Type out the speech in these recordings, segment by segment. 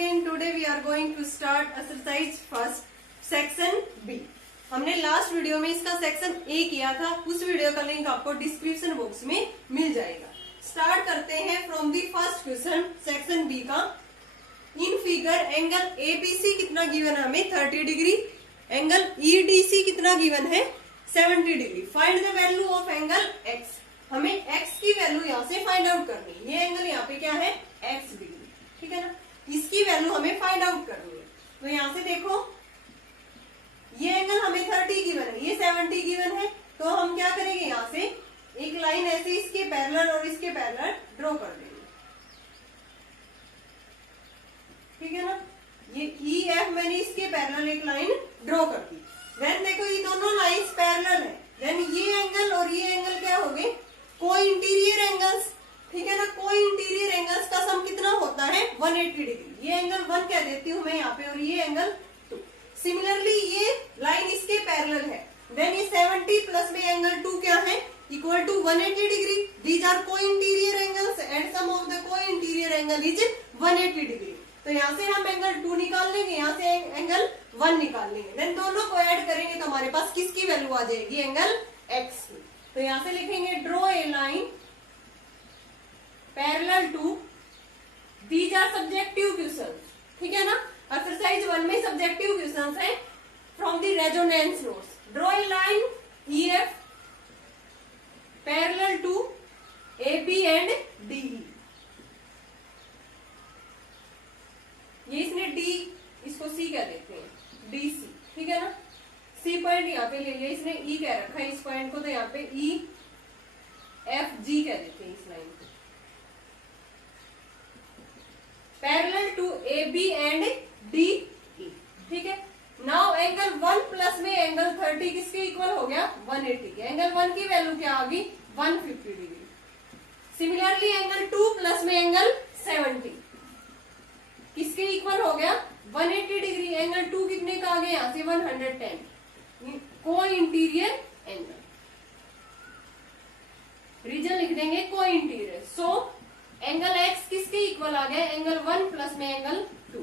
again. Today we are going to start exercise first section B. हमने last video में इसका section A किया था, उस वीडियो का लिंक आपको डिस्क्रिप्शन बॉक्स में मिल जाएगा। स्टार्ट करते हैं from the first question section B का। इन फिगर एंगल एबीसी कितना गिवन है हमें 30 डिग्री, एंगल ईडीसी कितना गिवन है 70 degree. Find the value of angle X. हमें एक्स की वैल्यू यहाँ से फाइंड आउट करनी है। ये एंगल यहाँ पे क्या है एक्स डिग्री, ठीक है ना। इसकी वैल्यू हमें फाइंड आउट करनी है। तो यहाँ से देखो ये एंगल हमें 30 गिवन है, ये 70 गिवन है। तो हम क्या करेंगे, यहाँ से एक लाइन ऐसे इसके पैरेलल और इसके पैरेलल ड्रॉ कर देंगे, ठीक है ना। ये ई एफ मैंने इसके पैरेलल एक लाइन ड्रॉ कर दी। देन देखो ये दोनों लाइंस पैरेलल है। देन ये एंगल और ये एंगल क्या हो गए को इंटीरियर एंगल्स, ठीक है ना। को इंटीरियर एंगल्स का सम कितना होता है 180 डिग्री। ये एंगल 1 कह देती हूं मैं यहाँ पे, और ये एंगल 2। सिमिलरली ये लाइन इसके पैरेलल है। देन ये 70 प्लस में एंगल 2 क्या है equal to 180 degree. These are co interior angles and sum of the co interior angle is 180 degree. तो यहाँ से हम एंगल 2 निकाल लेंगे, यहाँ से एंगल 1 निकाल लेंगे। देन दोनों को ऐड करेंगे तो हमारे पास किसकी वैल्यू आ जाएगी एंगल एक्स की। तो यहाँ से लिखेंगे draw a line parallel to, these are subjective questions, ठीक है ना। एक्सरसाइज 1 में सब्जेक्टिव क्वेश्चंस है from the Resonance notes. Draw a line E F parallel to A B and D. ये इसने डी, इसको सी कह देते हैं, डी सी, ठीक है ना। सी पॉइंट यहाँ पे ले लिया इसने, ई कह रखा है इस पॉइंट को, तो यहाँ पे ई एफ जी कह देते हैं इस लाइन को। Parallel to A B and D E, ठीक है। नाउ एंगल 1 प्लस में एंगल 30 किसके इक्वल हो गया 180 के। एंगल 1 की वैल्यू क्या आ गई 150 डिग्री। सिमिलरली एंगल 2 प्लस में एंगल 70 किसके इक्वल हो गया 180 डिग्री। एंगल 2 कितने का आ गया यहाँ से 110, को इंटीरियर एंगल। रीजन लिख देंगे co interior. So angle X किसके इक्वल आ गया एंगल 1 प्लस में एंगल 2।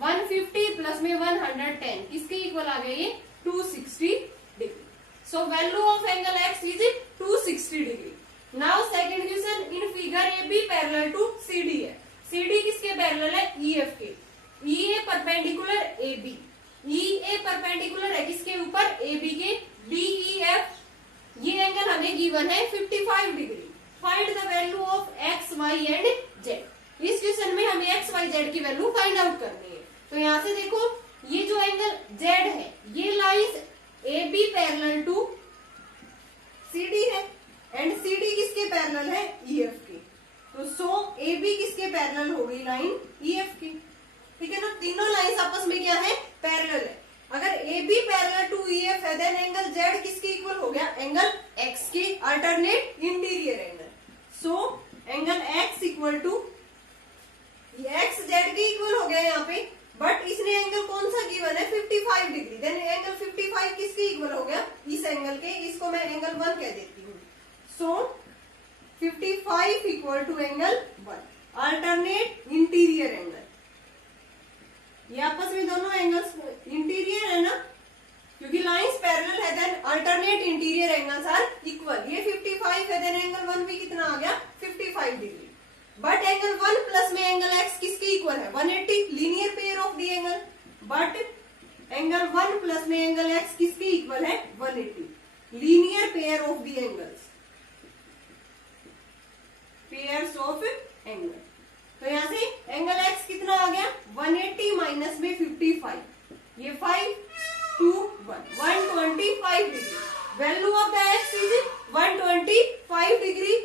150 प्लस में 110 किसके इक्वल आ गया ये 260 degree. So value of angle X is 260 degree. Now second question, in figure A B parallel to C D है। सी डी किसके पैरेलल है ई एफ के। E A perpendicular A B, E A perpendicular है किसके ऊपर A B के। D E F ये angle हमें गिवन है 55 degree. Find the value of X Y and Z. इस क्वेश्चन में हमें एक्स वाई जेड की वैल्यू फाइंड आउट करनी है। तो यहाँ से देखो ये जो एंगल जेड है ये lies A B parallel to C D है, एंड सी डी किसके पैरेलल है ई एफ के। तो सो ए बी किसके पैरेलल हो गई लाइन ई एफ की, ठीक है ना। तीनों लाइंस आपस में क्या है पैरेलल है। अगर A B parallel to E F है देन एंगल जेड किसके इक्वल हो गया एंगल एक्स की, alternate interior angle. So angle X equal to X Z के इक्वल हो गया यहाँ पे, बट इसने एंगल कौन सा गिवन है 55 डिग्री। देन एंगल 55 किसके इक्वल हो गया इस एंगल के, इसको मैं एंगल 1 कह देती हूँ। So 55 equal to angle 1, alternate interior angle. ये आपस में दोनों एंगल्स इंटीरियर है ना, क्योंकि लाइंस पैरेलल है। Then alternate interior angles are equal. ये 55 है, देन एंगल 1 भी कितना आ गया 55 डिग्री। बट एंगल 1 प्लस में एंगल एक्स किसके इक्वल है 180, linear pair of the angle. But angle 1 plus में एंगल एक्स किसके इक्वल है 180, linear pair of the angles, pairs of angle. तो यहाँ से एंगल एक्स कितना आ गया 180 माइनस में 55, ये 5 2 1 125 degree. Value of the X is 125 degree.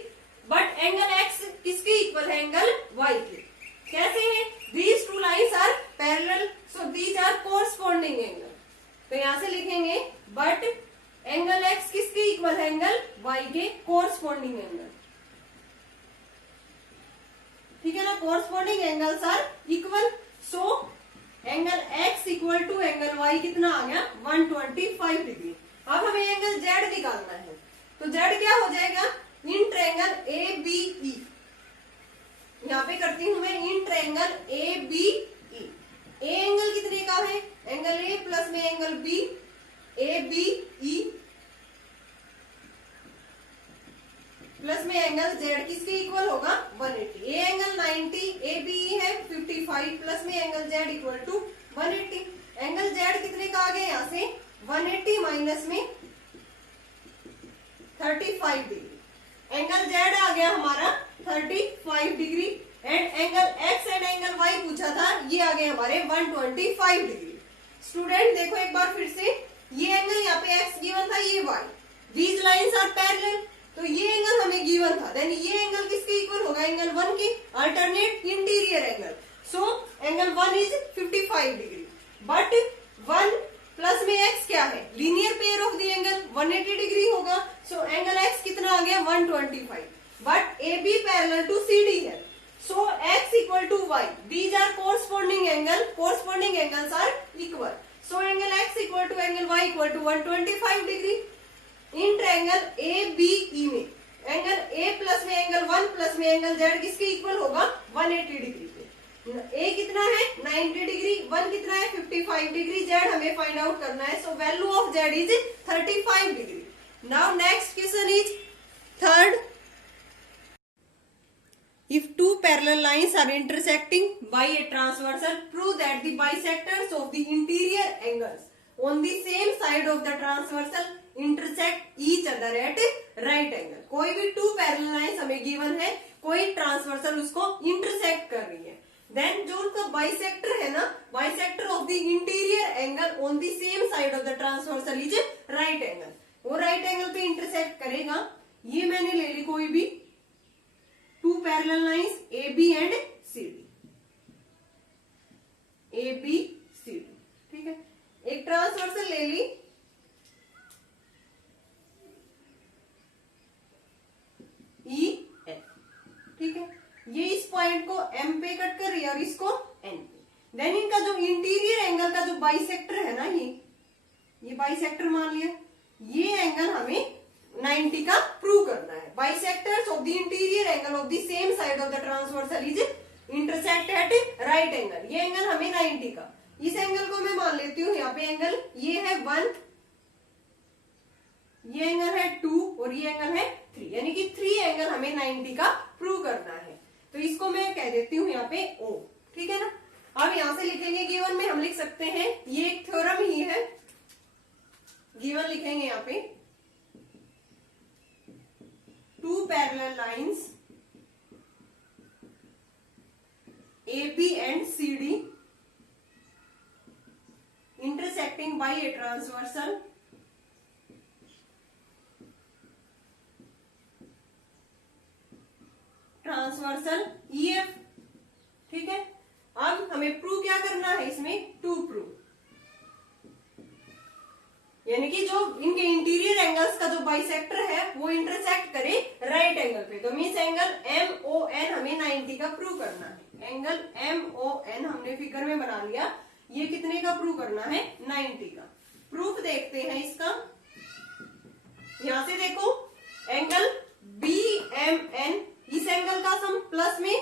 But angle X किसके इक्वल है एंगल वाई के। कैसे है these two lines are parallel, so these are corresponding angle. तो यहाँ से लिखेंगे बट एंगल एक्स किसके इक्वल है एंगल वाई के, कोरस्पॉन्डिंग एंगल, ठीक है ना। Corresponding angles are equal. So angle X equal to angle Y कितना आ गया 125 डिग्री। अब हमें एंगल जेड निकालना है। तो जेड क्या हो जाएगा इन ट्रायंगल ए बी ई। यहाँ पे करती हूं मैं in triangle A B E. में angle Z equal to 180। Angle Z कितने का आ गया यहाँ से 180 माइनस में 35 डिग्री। एंगल जेड आ गया हमारा 35 degree and angle X and angle Y पूछा था, ये आ गए हमारे 125 डिग्री। स्टूडेंट देखो एक बार फिर से, ये एंगल यहाँ पे एक्स गिवन था, ये Y, these lines are parallel, तो ये एंगल हमें गिवन था, देन ये एंगल किसके इक्वल होगा, एंगल 1 के, alternate interior angle. So angle 1 is 55 degree, but 1 plus में x क्या है, linear pair of the angle 180 degree होगा। सो एंगल x कितना आ गया 125, but AB parallel to CD है, so x equal to y, these are corresponding angle, corresponding angles are equal, so angle x equal to एंगल y equal to 125 degree. In triangle ABE में angle A plus में angle 1 plus में angle Z किसके equal होगा 180 degree के। A कितना है 90 degree, 1 कितना है 55 डिग्री, Z हमें फाइंड आउट करना है, सो value of Z is 35 degree. Now next question is third, if two parallel lines are intersecting by a transversal, prove that the bisectors of the interior angles on the same side of the transversal intersect each other at right angle। कोई भी two parallel lines हमें given है, कोई transversal उसको intersect कर रही है, then जो उनका बाइसेक्टर है ना, bisector of the interior angle on the same side of the transversal is right angle, वो राइट एंगल पे इंटरसेक्ट करेगा। ये मैंने ले ली कोई भी two parallel lines AB and CD, AB CD, ठीक है। एक ट्रांसवर्सल ले ली EF, ठीक है, ये इस पॉइंट को M पे कट कर रही है और इसको N पे, देन इनका जो इंटीरियर एंगल का जो बाइसेक्टर है ना, ये बाइसेक्टर मान लिया, ये एंगल हमें 90 का प्रूव करना है। Bisectors of the interior angle of the same side of the transversal is intersect at right angle, ये एंगल हमें 90 का, इस एंगल को मैं मान लेती हूँ यहाँ पे एंगल, ये है 1, ये एंगल है 2 और ये एंगल है 3, यानी कि 3 एंगल हमें 90 का प्रूव करना है, तो इसको मैं कह देती हूँ यहाँ पे O, ठीक है ना। अब यहां से लिखेंगे गिवन में, हम लिख सकते हैं, ये एक थ्योरम ही है, गिवन लिखेंगे यहाँ पे, two parallel lines AB and CD intersecting by a transversal EF, ठीक है। अब हमें प्रूव क्या करना है इसमें, टू प्रूव, यानी कि जो इनके इंटीरियर एंगल्स का जो बाइसेक्टर है वो इंटरसेक्ट करे राइट एंगल पे, तो मीन्स एंगल MON हमें 90 का प्रूव करना है। एंगल MON हमने फिगर में बना लिया, ये कितने का प्रूव करना है 90 का। प्रूफ देखते हैं इसका, यहां से देखो एंगल BMN, इस एंगल का सम प्लस में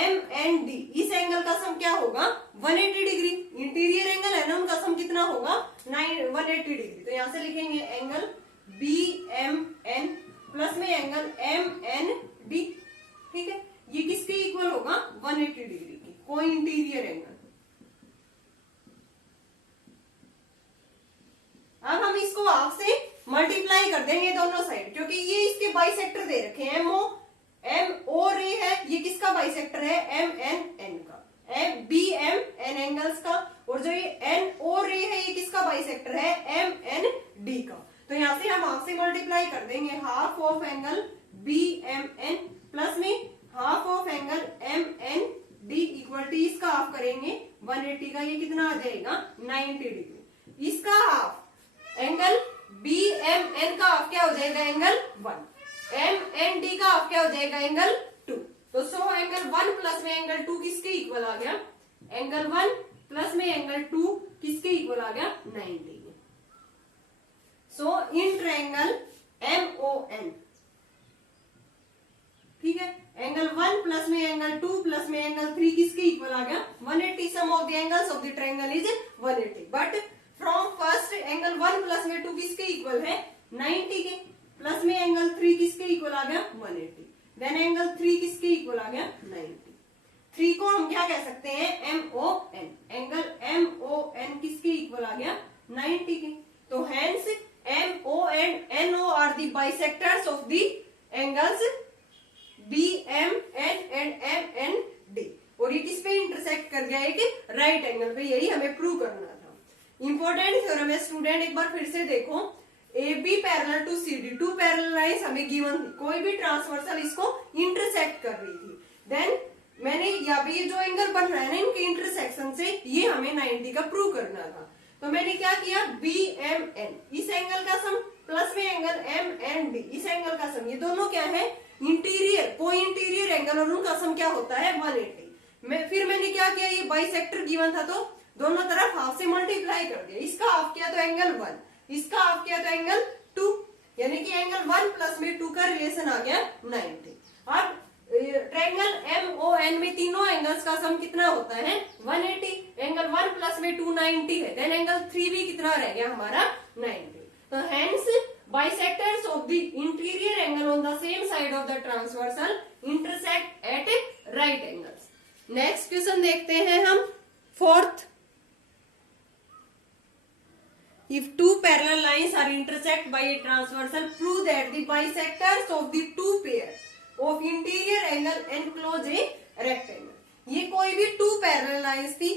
MND, इस एंगल का सम क्या होगा 180 डिग्री, इंटीरियर एंगल है ना, उनका सम कितना होगा 180 डिग्री, तो यहां से लिखेंगे एंगल BMN प्लस में एंगल MND, ठीक है। ये किसके इक्वल होगा 180 डिग्री की, कोई इंटीरियर एंगल। अब हम इसको हाफ से मल्टीप्लाई कर देंगे दोनों साइड, क्योंकि ये इसके बाइसेक्टर दे रखे हैं, MO रे है, ये किसका बाइसेक्टर है MNN का, BMN एंगल्स का, और जो ये NO रे है ये किसका बाइसेक्टर है MND का, तो यहां से हम हाफ से मल्टीप्लाई कर देंगे, half of angle BMN plus में half of angle MND equal to इसका हाफ करेंगे 180 का, ये कितना आ जाएगा 90 डिग्री, इसका हाफ एंगल BMN का हाफ क्या हो जाएगा एंगल 1, MND का हाफ क्या हो जाएगा एंगल 2, तो सो एंगल 1 प्लस में एंगल 2 किसके इक्वल आ गया, एंगल 1 प्लस में एंगल 2 किसके इक्वल आ गया 90। सो इन ट्रायंगल MON, ठीक है, एंगल 1 प्लस में एंगल 2 प्लस में एंगल 3 किसके इक्वल आ गया 180, sum of the angles of the triangle is 180, but from first angle 1 plus में 2 किसके इक्वल है 90 के, प्लस में एंगल 3 किसके इक्वल आ गया 180, देन एंगल 3 किसके इक्वल आ गया 90। 3 को हम क्या कह सकते हैं, MON। एंगल MON किसके इक्वल आ गया, 90 के। तो hence MO and NO are the bisectors of the angles BMN and MND। और ये किस पे इंटरसेक्ट कर गया है, कि राइट एंगल पे। यही हमें प्रूव करना था। इंपॉर्टेंट थ्योरम है स्टूडेंट, एक बार फिर से देखो। AB parallel to CD, two parallel lines हमें गिवन थी, कोई भी ट्रांसवर्सल इसको इंटरसेक्ट कर रही थी। देन मैंने यहाँ पे ये जो एंगल बन रहा है ना इनके इंटरसेक्शन से, ये हमें 90 का प्रूव करना था। तो मैंने क्या किया, BMN इस एंगल का सम प्लस में एंगल MND इस एंगल का सम, ये दोनों क्या है, इंटीरियर को इंटीरियर एंगल, और उनका सम क्या होता है 180। फिर मैंने क्या किया, ये बाइसेक्टर गिवन था तो दोनों तरफ हाफ से मल्टीप्लाई कर दिया। इसका हाफ किया तो एंगल 1, इसका हाफ किया तो एंगल 2, यानी कि एंगल 1 प्लस में 2 का रिलेशन आ गया 90। अब ट्रायंगल MON में तीनों एंगल्स का सम कितना होता है 180। एंगल 1 प्लस में 2 90 है। देन एंगल 3 भी कितना रह गया हमारा 90। तो hence bisectors of the interior angle on the same side of the transversal intersect at right angles. Next question देखते हैं हम, fourth. If two parallel lines are intersect by a transversal, prove that the bisectors of the two pair of interior angle enclose a rectangle। ये कोई भी two parallel lines थी,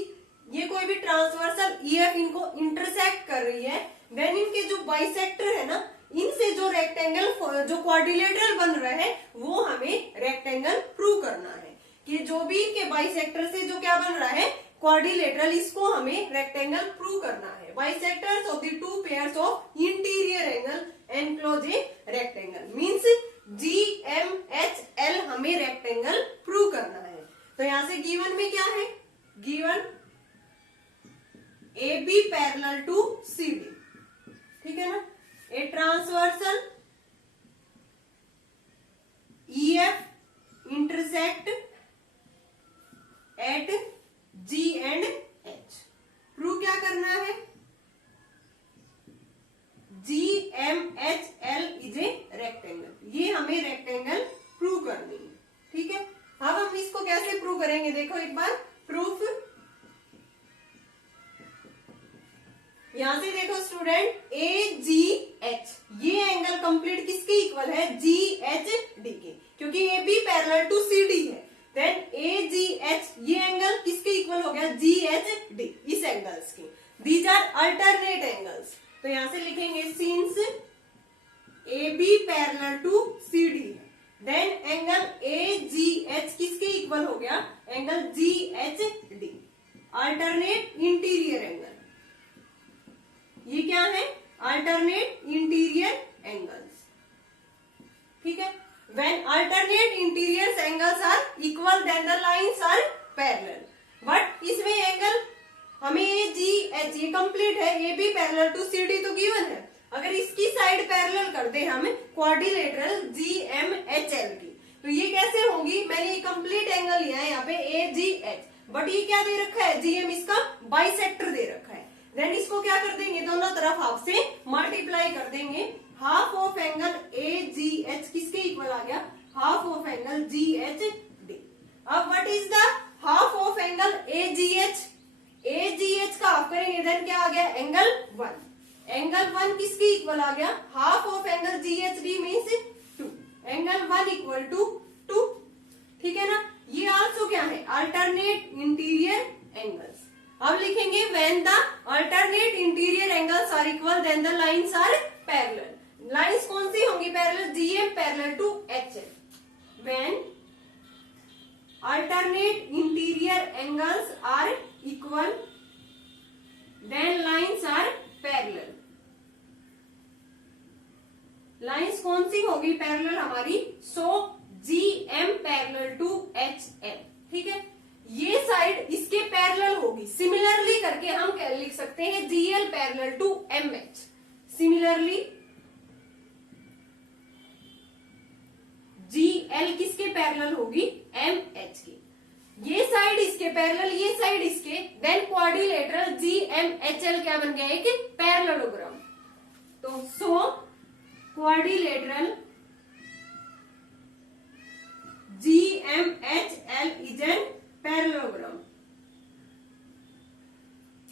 ये कोई भी ट्रांसवर्सल EF इनको इंटरसेक्ट कर रही है। देन इनके जो बाइसेक्टर है ना, इनसे जो रेक्टेंगल जो क्वाड्रिलेटरल बन रहा है वो हमें रेक्टेंगल प्रूव करना है, कि जो भी इनके बाइसेक्टर से जो क्या बन रहा है क्वाड्रिलेटरल, इसको हमें रेक्टेंगल प्रूव करना है। Bisectors of the two pairs of interior angle enclose a rectangle, means GMHL हमें रेक्टेंगल प्रूव करना है। तो यहां से गिवन में क्या है, given AB parallel to CD, ठीक है ना। A transversal EF intersect at G and H। Prove क्या करना है, GMHL इज ए रेक्टेंगल। ये हमें रेक्टेंगल प्रूव करनी है, ठीक है। अब हम इसको कैसे प्रूव करेंगे, देखो एक बार प्रूफ। यहां से देखो स्टूडेंट, AGH ये एंगल कंप्लीट किसके इक्वल है, GHD के, क्योंकि AB पैरेलल टू CD है। देन AGH ये एंगल किसके इक्वल हो गया, GHD इस एंगल्स के। These are alternate angles. तो यहां से लिखेंगे since AB parallel to CD है, देन एंगल AGH किसके इक्वल हो गया, angle GHD, alternate interior angle. ये क्या है, अल्टरनेट इंटीरियर एंगल्स, ठीक है। When alternate interior angles are equal, then the lines are parallel. But इसमें एंगल हमें AGH ये कंप्लीट है, AB पैरेलल टू CD तो गिवन है। अगर इसकी साइड पैरेलल कर दे हम क्वाड्रिलेटरल GMHL की, तो ये कैसे होगी, मैंने ये कंप्लीट एंगल लिया है यहाँ पे AGH, बट ये क्या दे रखा है, GM इसका बाइसेक्टर दे रखा है। देन इसको क्या कर देंगे, दोनों तरफ हाफ से मल्टीप्लाई कर देंगे। हाफ ऑफ एंगल AGH किसके इक्वल आ गया, हाफ ऑफ एंगल GHD। अब what is the half of angle AGH, AGH का हाफ करेंगे, देन क्या आ गया, एंगल 1। एंगल 1 किसके इक्वल आ गया, half of angle GHD means 2। Angle 1 equal to 2, ठीक है ना। ये आल्सो क्या है, अल्टरनेट इंटीरियर एंगल्स। अब लिखेंगे when the alternate interior angles are equal, then the lines are parallel. Lines कौन सी होंगी parallel, GM parallel to HL। When alternate interior angles are equal, then lines are parallel. Lines कौन सी होगी parallel हमारी, so GM parallel to HL, ठीक है। ये साइड इसके पैरेलल होगी। सिमिलरली करके हम क्या लिख सकते हैं, GL parallel to MH। Similarly GL किसके पैरेलल होगी, MH की। ये साइड इसके पैरेलल, ये साइड इसके, देन क्वाड्रिलेटरल GMHL क्या बन गया, एक पैरेललोग्राम। तो so quadrilateral GMHL is an parallelogram,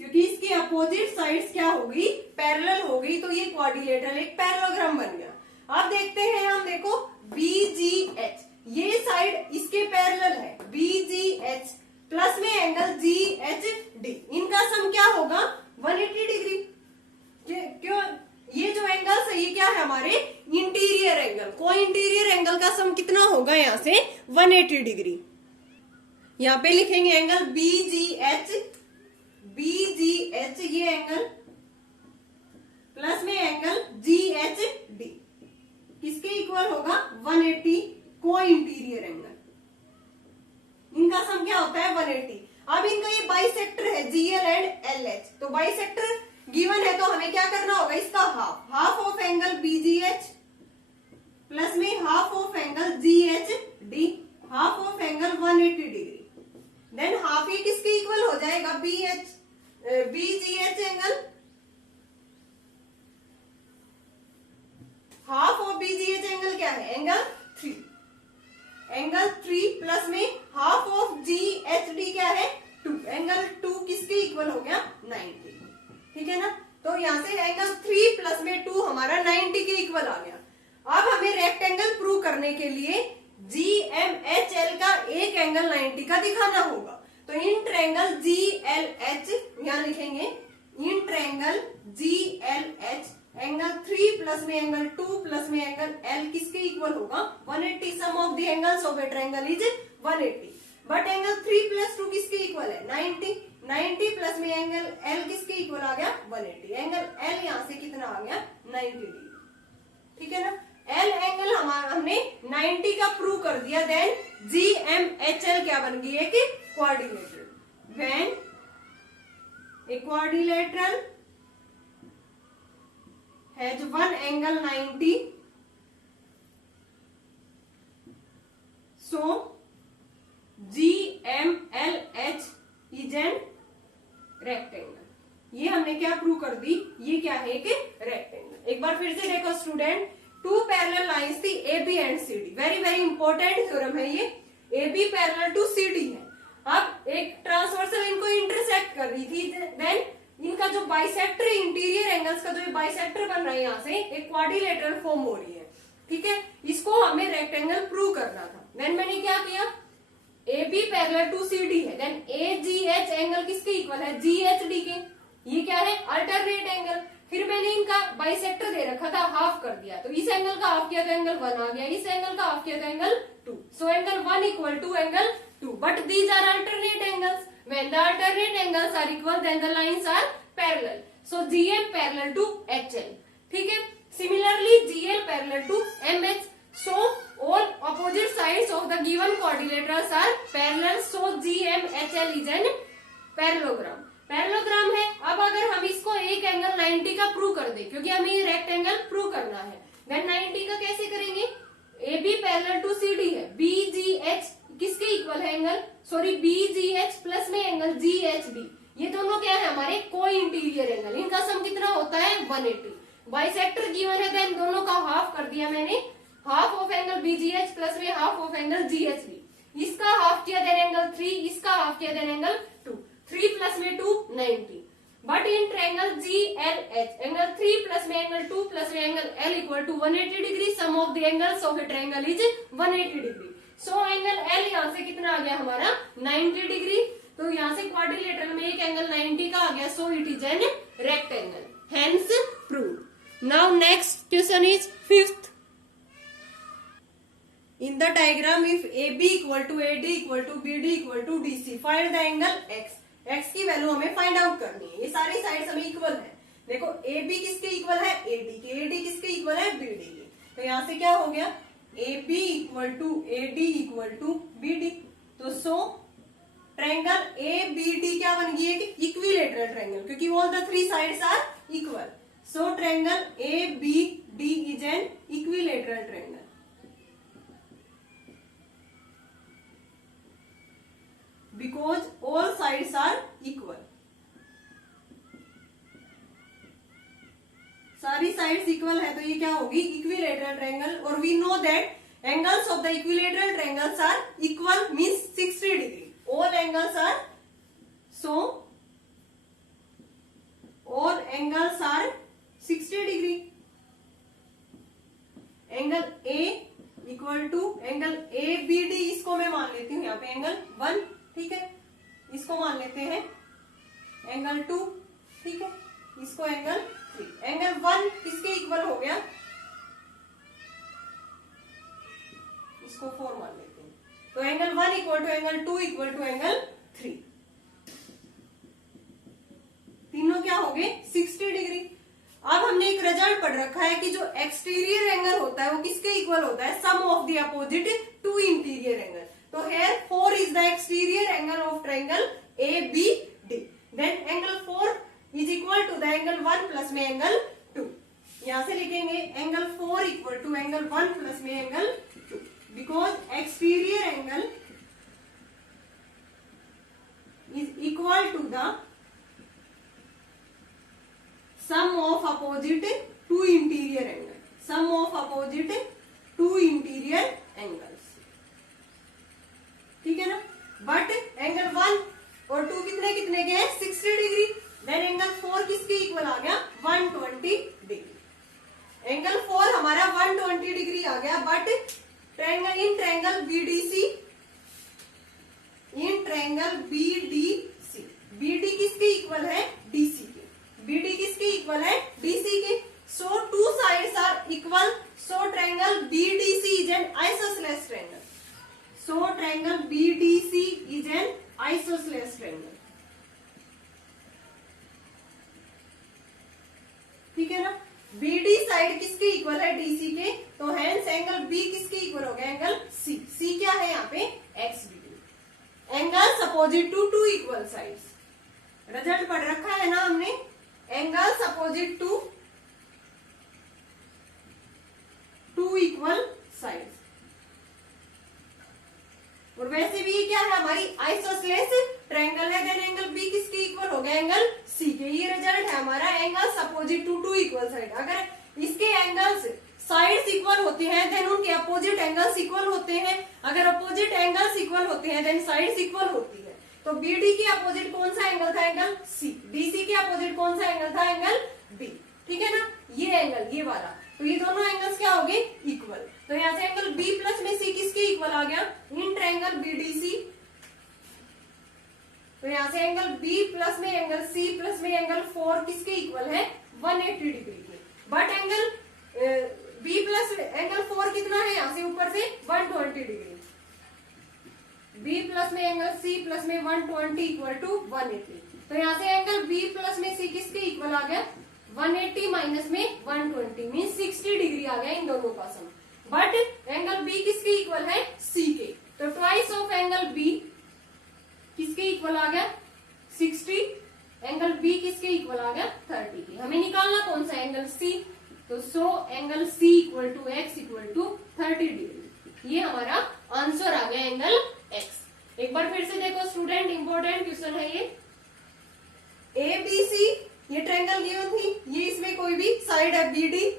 क्योंकि इसकी अपोजिट साइड्स क्या होगी, पैरेलल हो गई, तो ये क्वाड्रिलेटरल एक पैरेललोग्राम बन गया। अब देखते हैं हम, देखो BGH, ये साइड इसके पैरेलल है, BGH प्लस में एंगल GHD, इनका सम क्या होगा 180 डिग्री। क्यों, ये जो एंगल्स है ये क्या है हमारे इंटीरियर एंगल, को इंटीरियर एंगल का सम कितना होगा यहाँ से 180 डिग्री। यहाँ पे लिखेंगे एंगल BGH, ये एंगल प्लस में एंगल GHD किसके इक्वल होगा 180, को इंटीरियर एंगल, इनका सम क्या होता है 180। अब इनका ये बाइसेक्टर है GL एंड LH, तो बाइसेक्टर गिवन है तो हमें क्या करना होगा, इसका half of angle BGH plus में half of angle GHD, half of angle 180 degree, then half ये किसके इक्वल हो जाएगा BGH angle, half of BGH angle क्या है एंगल 3, एंगल 3 प्लस में हाफ ऑफ GHD क्या है 2, एंगल 2 किसके इक्वल हो गया 90, ठीक है ना। तो यहाँ से एंगल 3 प्लस में 2 हमारा 90 के इक्वल आ गया। अब हमें रेक्टेंगल प्रूव करने के लिए GMHL का एक एंगल 90 का दिखाना होगा, तो इन ट्रायंगल GLH यहाँ लिखेंगे, in triangle GLH angle 3 plus में एंगल 2 प्लस में एंगल L किसके इक्वल होगा 180, sum of the angles of a triangle is 180, but angle 3 plus 2 किसके इक्वल है 90, 90 प्लस में एंगल L किसके इक्वल आ गया 180, एंगल L यहाँ से कितना आ गया 90 डिग्री, ठीक है ना। L एंगल हमारा हमने 90 का प्रूव कर दिया, देन GMHL क्या बन गई है कि quadrilateral, when a quadrilateral has one angle 90, so GMLH is an rectangle। ये हमने क्या प्रूव कर दी, ये क्या है कि रेक्टेंगल। एक बार फिर से देखो स्टूडेंट, टू पैरेलल लाइंस थी AB and CD, very very important theorem है ये, AB पैरेलल टू CD है। अब एक ट्रांसवर्सल इनको इंटरसेक्ट कर रही थी, देन इनका जो बाइसेक्टर इंटीरियर एंगल्स का जो बाइसेक्टर बन रहा है यहाँ से एक क्वाड्रिलेटरल फॉर्म हो रही है, ठीक है। इसको हमें रेक्टेंगल प्रूव करना था, देन मैंने क्या किया, AB पैरेलल टू CD है, देन AGH एंगल किसके इक्वल है GHD के, ये क्या है अल्टरनेट एंगल, फिर मैंने इनका बाइसेक्टर दे रखा था हाफ कर दिया, तो इस एंगल का हाफ किया तो एंगल 1 आ गया, इस एंगल का हाफ किया तो angle 2, so angle 1 equal to angle 2, but these are alternate angles, when the alternate angles are equal then the lines are parallel, so GM parallel to HL, ठीक है। similarly GL parallel to MH, so all opposite sides of the given quadrilaterals are parallel, so GMHL is an parallelogram, parallelogram है। अब अगर हम इसको एक angle 90 का prove कर दे, क्योंकि हमें ये रेक्टेंगल प्रूव करना है, देन 90 का कैसे करेंगे, AB पैरेलल टू CD है, BGH किसके इक्वल है एंगल, सॉरी BGH प्लस में एंगल GHD, ये दोनों क्या है हमारे को इंटीरियर एंगल, इनका सम कितना होता है 180, बाइसेक्टर गिवन है, देन दोनों का हाफ कर दिया मैंने, half of angle BGH plus में हाफ ऑफ एंगल GHD, इसका हाफ किया देन एंगल 3, इसका हाफ किया देन एंगल 2, 3 प्लस में 2 90, but in triangle GLH angle 3 plus में एंगल 2 प्लस में angle L equal to 180 degree, sum of the angles of a triangle is 180 degree, so angle L यहाँ से कितना आ गया हमारा 90 डिग्री, तो यहाँ से क्वाड्रिलेटरल में एक एंगल 90 का आ गया, so it is an rectangle, hence proved. Now next question is 5th, in the diagram if AB equal to AD equal to BD equal to DC, find the angle X, X की value हमें find out करनी है, ये सारी sides हमें equal है, देखो AB किसके इक्वल है AD के, AD किसके इक्वल है BD के, तो यहाँ से क्या हो गया AB equal to AD equal to BD, तो सो ट्रायंगल ABD क्या बन गई है कि इक्विलेटरल ट्रायंगल, क्योंकि all the 3 sides are equal, so triangle ABD is an equilateral triangle, because all sides are equal, सारी साइड्स इक्वल है तो ये क्या होगी इक्विलेटरल ट्रायंगल, और we know that angles of the equilateral triangles are equal means 60 degree, all angles are so all angles are 60 degree. Angle A equal to angle A B D, इसको मैं मान लेती हूं यहाँ पे एंगल 1, ठीक है, इसको मान लेते हैं एंगल 2, ठीक है, इसको एंगल 3। एंगल 1 किसके इक्वल हो गया, इसको 4 मान लेते हैं। तो angle 1 equal to angle 2 equal to angle 3, तीनों क्या हो गए 60 डिग्री। अब हमने एक रिजल्ट पढ़ रखा है कि जो एक्सटीरियर एंगल होता है वो किसके इक्वल होता है, sum of the opposite to interior angle. तो here 4 is the exterior angle of triangle A B D. Then angle 4 is equal to the angle 1 plus में एंगल 2। यहां से लिखेंगे angle 4 equal to angle 1 plus में angle 2, because exterior angle is equal to the sum of opposite two interior angle, sum of opposite two interior angles, ठीक है ना। But angle 1 और 2 कितने कितने के हैं 60 डिग्री। देन एंगल 4 किसके इक्वल आ गया 120 डिग्री। एंगल 4 हमारा 120 डिग्री आ गया। But triangle B D C, in triangle B D C, B D किसके इक्वल है डीसी के, बीडी किसके इक्वल है डीसी के। So two sides are equal, so triangle B D C is an isosceles triangle, so triangle B D C is an isosceles triangle, ठीक है ना। B D side किसके इक्वल है डीसी के, तो हेंस एंगल बी किसके इक्वल हो गया एंगल सी। सी क्या है यहाँ पे X degree. Angles opposite to two equal sides, result पढ़ रखा है ना हमने, angles opposite to two equal sides. और वैसे भी ये क्या है हमारी आइसोसेलेस ट्रायंगल है। देन एंगल बी किसके इक्वल हो गया एंगल सी के। ये रिजल्ट है हमारा angles opposite to two equal side. अगर इसके एंगल्स साइड्स इक्वल होते हैं देन उनके अपोजिट एंगल्स इक्वल होते हैं। अगर अपोजिट एंगल्स इक्वल होते हैं देन साइड्स इक्वल होती है। तो बीडी के अपोजिट कौन सा एंगल था एंगल सी, डीसी के अपोजिट कौन सा एंगल था एंगल बी, ठीक है ना। ये एंगल ये वाला, तो ये दोनों एंगल्स क्या हो गए इक्वल। तो यहाँ से एंगल बी प्लस में सी किसके इक्वल आ गया इन ट्रायंगल बीडीसी। तो यहाँ से एंगल बी प्लस में एंगल सी प्लस में एंगल 4 किसके इक्वल है 180 डिग्री के। But angle B plus angle 4 कितना है यहाँ से ऊपर से 120 डिग्री। बी प्लस में एंगल सी प्लस में 120 इक्वल टू 180। तो यहाँ से एंगल बी प्लस में सी किसके इक्वल आ गया 180 माइनस में 120 मीन 60 डिग्री आ गया इन दोनों का सम। बट एंगल बी किसके इक्वल है सी के। तो ट्वाइस ऑफ एंगल बी किसके इक्वल आ गया 60, एंगल बी किसके इक्वल आ गया 30 के। हमें निकालना कौन सा एंगल सी। तो so angle C equal to X equal to 30 degree. ये हमारा आंसर आ गया एंगल एक्स। एक बार फिर से देखो स्टूडेंट, इंपॉर्टेंट क्वेश्चन है ये। ए बी सी ये ट्रायंगल गिवन थी, ये इसमें कोई भी साइड है बीडी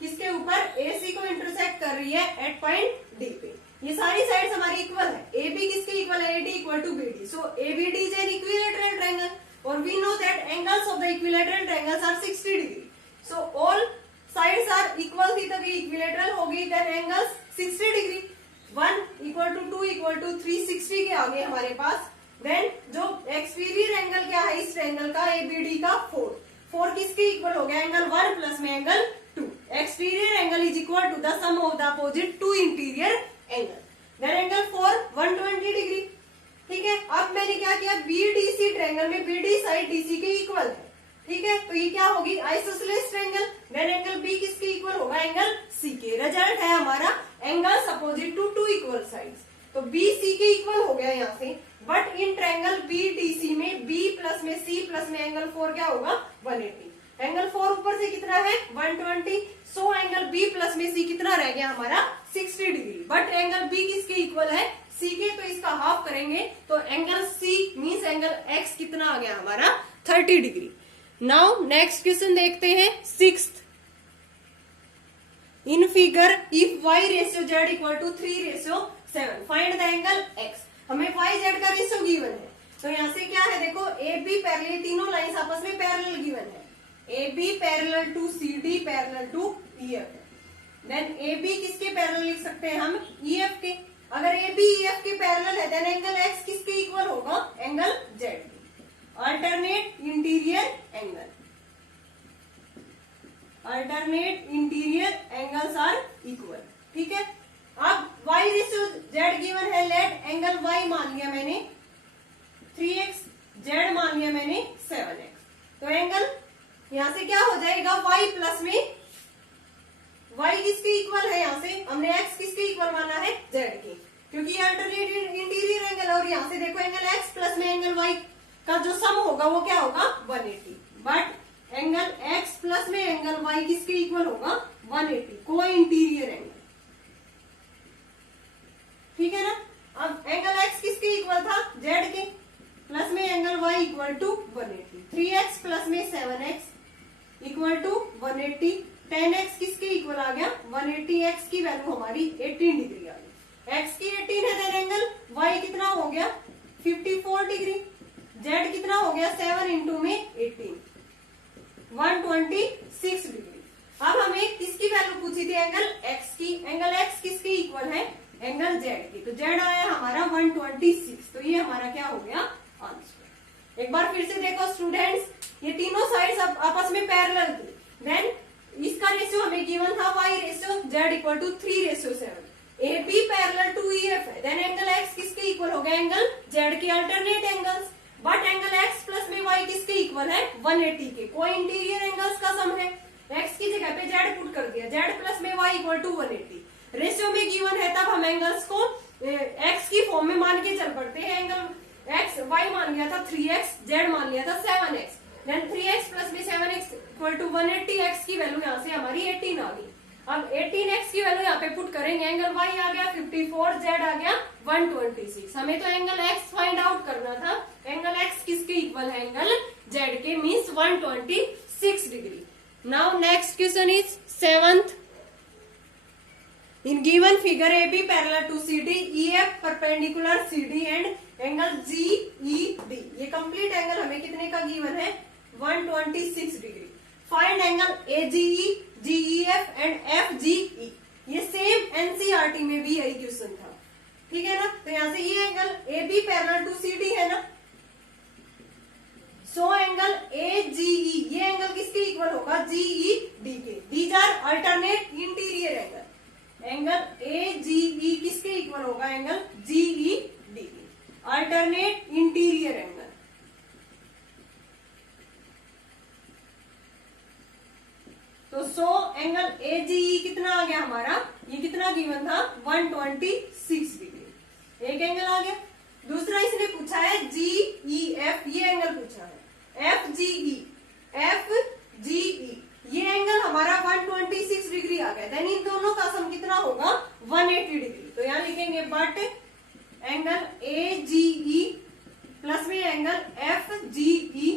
किसके ऊपर ए सी को इंटरसेक्ट कर रही है एट पॉइंट डी पे। ये सारी साइड्स हमारी इक्वल है। ए बी किसके इक्वल है A D equal to B D. So A B D is an equilateral triangle और we know that angles of the equilateral triangles are 60 degree. So all sides are equal थी तभी equilateral होगी। Then angles 60 degree 1 equal to 2 equal to 360 के आगे हमारे पास। Then जो exterior angle क्या है इस ट्रायंगल का एबीडी का 4 किसके इक्वल हो गया एंगल 1 प्लस में angle 2। Exterior angle is equal to the sum of the opposite to interior angle. Then angle 4 120 degree, ठीक है। अब मैंने क्या किया बीडीसी ट्रायंगल में बीडी साइड डीसी के इक्वल है, ठीक है। तो ये क्या होगी isosceles triangle. Then angle B किसके इक्वल होगा एंगल सी के। रिजल्ट है हमारा angles opposite to two equal sides. तो बी सी के इक्वल हो गया यहाँ से। But in triangle B D C में बी प्लस में सी प्लस में एंगल 4 क्या होगा 180। एंगल 4 ऊपर से कितना है 120। सो एंगल बी प्लस में सी कितना रह गया हमारा 60 डिग्री। बट एंगल बी किसके इक्वल है सी के, तो इसका हाफ करेंगे तो angle C means angle X कितना आ गया हमारा 30 डिग्री। नाउ नेक्स्ट क्वेश्चन देखते हैं 6th। In figure if y ratio z equal to 3:7 find the angle x। हमें वाई जेड का रेशियो गिवन है। तो यहाँ से क्या है देखो, ए बी पैरेलल, तीनों लाइंस आपस में पैरेलल गिवन है। A B parallel to C D parallel to E F है। देन ए बी किसके पैरेलल लिख सकते हैं हम, ई एफ के। अगर ए बी ई एफ के पैरेलल है देन एंगल एक्स किसके इक्वल होगा, एंगल जेड के। Alternate interior angle, alternate interior angles are equal. ठीक है, अब y रेशियो z गिवन है, लेट एंगल y मान लिया मैंने 3x, z मान लिया मैंने 7x। तो एंगल यहां से क्या हो जाएगा, y प्लस में y किसके इक्वल है, यहां से हमने x किसके इक्वल माना है, z के, क्योंकि ये अल्टरनेट इंटीरियर एंगल। और यहां से देखो एंगल x प्लस में एंगल y का जो सम होगा वो क्या होगा, 180। बट एंगल x प्लस में एंगल y किसके इक्वल होगा, 180, को इंटीरियर एंगल। ठीक है ना। अब एंगल x किसके इक्वल था, z के, प्लस में angle y equal to 180। 3x plus में 7x इक्वल टू 180। 10x किसके इक्वल आ गया, 180। x की वैल्यू हमारी 18 डिग्री आ गई। x की 18 है, देन एंगल y कितना हो गया, 54 डिग्री। z कितना हो गया, 7 इंटू में 18, 126 डिग्री। अब हमें किसकी वैल्यू पूछी थी, एंगल x की। एंगल x किसके इक्वल है, एंगल z की। तो z आया हमारा 126। तो ये हमारा क्या हो गया, आंसर। एक बार फिर से देखो स्टूडेंट्स, ये तीनों साइड्स आपस में पैरेलल थी। देन इसका रेशियो हमें गिवन था y ratio z equal to 3:7। A B parallel to E F है, देन एंगल x किसके इक्वल हो गया, एंगल z के alternate angles. But angle x plus में y किसके इक्वल है, 180 के, कोई इंटीरियर एंगल्स का सम है। x की जगह पे z पुट कर दिया, z प्लस में y इक्वल टू 180। रेशियो में गिवन है, तब हम एंगल्स को x की फॉर्म में मान के चल पड़ते हैं। एंगल x y मान लिया था 3x, z मान लिया था 7x। देन 3x प्लस में 7x इक्वल टू 180। x की वैल्यू यहाँ से हमारी 18 आ गई। अब 18x की वैल्यू यहाँ पे पुट करेंगे, एंगल y आ गया 54, z आ गया 126। हमें तो एंगल x फाइंड आउट करना था। एंगल x किसके इक्वल है, एंगल z के, means 126 degree. Now next question is 7th। In given figure AB parallel to CD, EF perpendicular CD and angle GED, ये कंप्लीट एंगल हमें कितने का given है, 126 degree. Find angle AGE, GEF and FGE। ये same NCERT में भी यही question था। ठीक है ना। तो यहां से ये angle AB parallel to CD है ना, सो एंगल AGE, ये एंगल किसके इक्वल होगा, GED के। These are alternate interior angle. Angle AGE किसके इक्वल होगा, angle GED, alternate interior angle. तो सो एंगल AGE कितना आ गया हमारा, ये कितना गिवन था, 126 डिग्री। एक एंगल आ गया। दूसरा इसने पूछा है GEF, ये एंगल पूछा है। FGE, FGE, ये एंगल हमारा 126 डिग्री आ गया। देन इन दोनों का सम कितना होगा, 180 डिग्री। तो यहां लिखेंगे बट एंगल AGE प्लस में एंगल FGE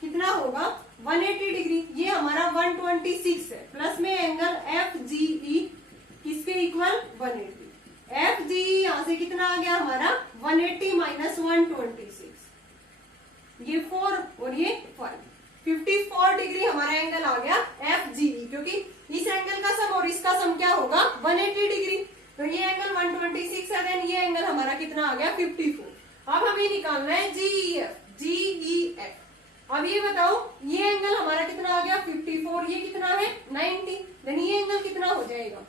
कितना होगा, 180 डिग्री। ये हमारा 126 है, प्लस में एंगल FGE किसके इक्वल, 180। FGE यहां से कितना आ गया हमारा, 180 माइनस 126, ये 4 और ये 5, 54 डिग्री हमारा एंगल आ गया FGE, क्योंकि इस एंगल का सम और इसका सम क्या होगा, 180 डिग्री। तो ये एंगल 126 है, देन ये एंगल हमारा कितना आ गया, 54। अब हमें निकालना है GEF, GEF। अब ये बताओ, ये एंगल हमारा कितना आ गया, 54, ये कितना है 90। देन ये एंगल कितना हो जाएगा,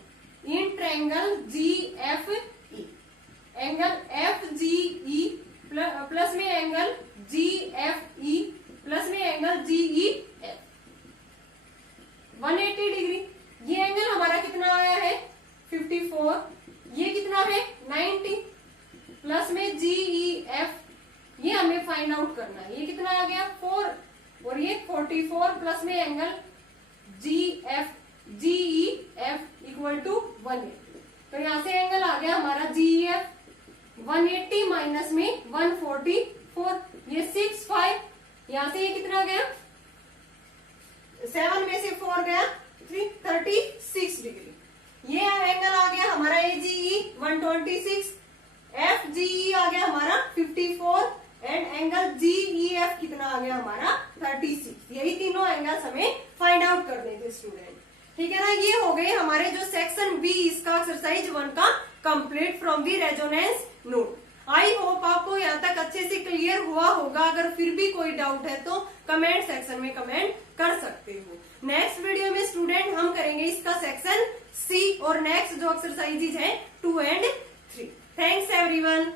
in triangle GFE, angle FGE plus में एंगल GFE प्लस में एंगल GEF, 180 डिग्री। ये एंगल हमारा कितना आया है, 54, ये कितना है 90, प्लस में GEF, ये हमें फाइंड आउट करना है। ये कितना आ गया 4 और ये 44, प्लस में एंगल GEF इक्वल टू 180। तो यहां से एंगल आ गया हमारा GEF 180 माइनस में 144, ये 6, 5, यहां से ये कितना गया, 7 में से 4 गया 3, 36 डिग्री। ये एंगल आ गया हमारा AGE 126, एफ जी ई आ गया हमारा 54 and angle G E F कितना आ गया हमारा 36। यही तीनों एंगल्स हमें फाइंड आउट करने थे स्टूडेंट। ठीक है ना, ये हो गए हमारे जो सेक्शन बी इसका एक्सरसाइज 1 का complete from the resonance note. I hope आपको यहाँ तक अच्छे से क्लियर हुआ होगा। अगर फिर भी कोई डाउट है तो कमेंट सेक्शन में कमेंट कर सकते हो। नेक्स्ट वीडियो में स्टूडेंट हम करेंगे इसका सेक्शन सी और नेक्स्ट जो एक्सरसाइजेज है 2 and 3। Thanks everyone.